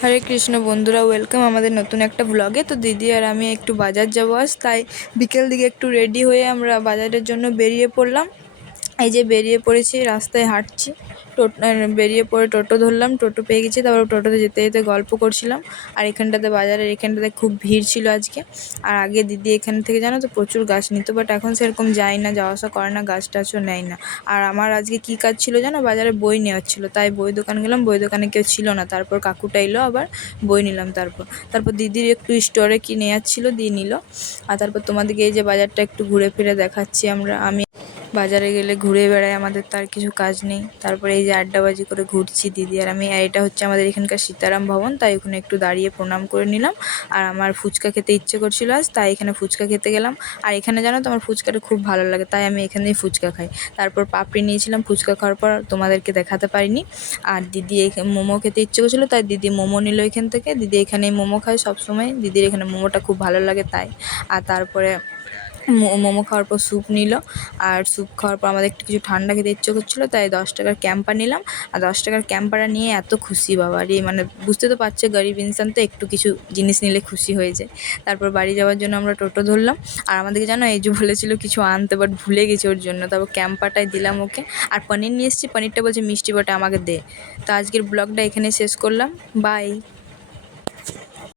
হরে কৃষ্ণ বন্ধুরা, ওয়েলকাম আমাদের নতুন একটা ব্লগে। তো দিদি আর আমি একটু বাজার যাবো আজ, তাই বিকেল দিকে একটু রেডি হয়ে আমরা বাজারের জন্য বেরিয়ে পড়লাম। এই যে বেরিয়ে পড়েছি, রাস্তায় হাঁটছি। বেরিয়ে পড়ে টোটো ধরলাম, টোটো পেয়ে গেছি। তারপর টোটোতে যেতে যেতে গল্প করছিলাম। আর এখানটাতে বাজারের এখানটাতে খুব ভিড় ছিল আজকে। আর আগে দিদি এখান থেকে জানো তো প্রচুর গাছ নিত, বাট এখন সেরকম যায় না, যাওয়া আসা করে না, গাছ টাছও নেয় না। আর আমার আজকে কী কাজ ছিল জানো, বাজারে বই নেওয়ার ছিল, তাই বই দোকান গেলাম। বই দোকানে কেউ ছিল না, তারপর কাকুটা এলো, আবার বই নিলাম। তারপর দিদির একটু স্টোরে কি নেওয়ার ছিল, দিয়ে নিল। আর তারপর তোমাদেরকে এই যে বাজারটা একটু ঘুরে ফিরে দেখাচ্ছি। আমি বাজারে গেলে ঘুরে বেড়াই, আমাদের তার কিছু কাজ নেই। তারপরে এই যে আড্ডাবাজি করে ঘুরছি দিদি আর আমি। আর এটা হচ্ছে আমাদের এখানকার সীতারাম ভবন, তাই ওখানে একটু দাঁড়িয়ে প্রণাম করে নিলাম। আর আমার ফুচকা খেতে ইচ্ছে করছিল আজ, তাই এখানে ফুচকা খেতে গেলাম। আর এখানে জানো তো আমার ফুচকাটা খুব ভালো লাগে, তাই আমি এখানেই ফুচকা খাই। তারপর পাপড়ি নিয়েছিলাম, ফুচকা খাওয়ার পর তোমাদেরকে দেখাতে পারিনি। আর দিদি মোমো খেতে ইচ্ছে করছিলো, তাই দিদি মোমো নিল এখান থেকে। দিদি এখানেই মোমো খায় সবসময়, দিদির এখানে মোমোটা খুব ভালো লাগে তাই। আর তারপরে মোমো খাওয়ার পর স্যুপ নিল। আর স্যুপ খাওয়ার পর আমাদের একটু কিছু ঠান্ডা খেতে ইচ্ছে করছিলো, তাই 10 টাকার ক্যাম্পার নিলাম। আর 10 টাকার ক্যাম্পারটা নিয়ে এত খুশি বাবা রে, মানে বুঝতে তো পারছো গরিব ইনসান তো একটু কিছু জিনিস নিলে খুশি হয়ে যায়। তারপর বাড়ি যাওয়ার জন্য আমরা টোটো ধরলাম। আর আমাদেরকে জানো এই যে বলেছিল কিছু আনতে, বাট ভুলে গেছি ওর জন্য। তারপর ক্যাম্পারটাই দিলাম ওকে। আর পনির নিয়ে এসেছি, পনিরটা বলছে মিষ্টি বটে আমাকে দে। তো আজকের ব্লগটা এখানে শেষ করলাম, বাই।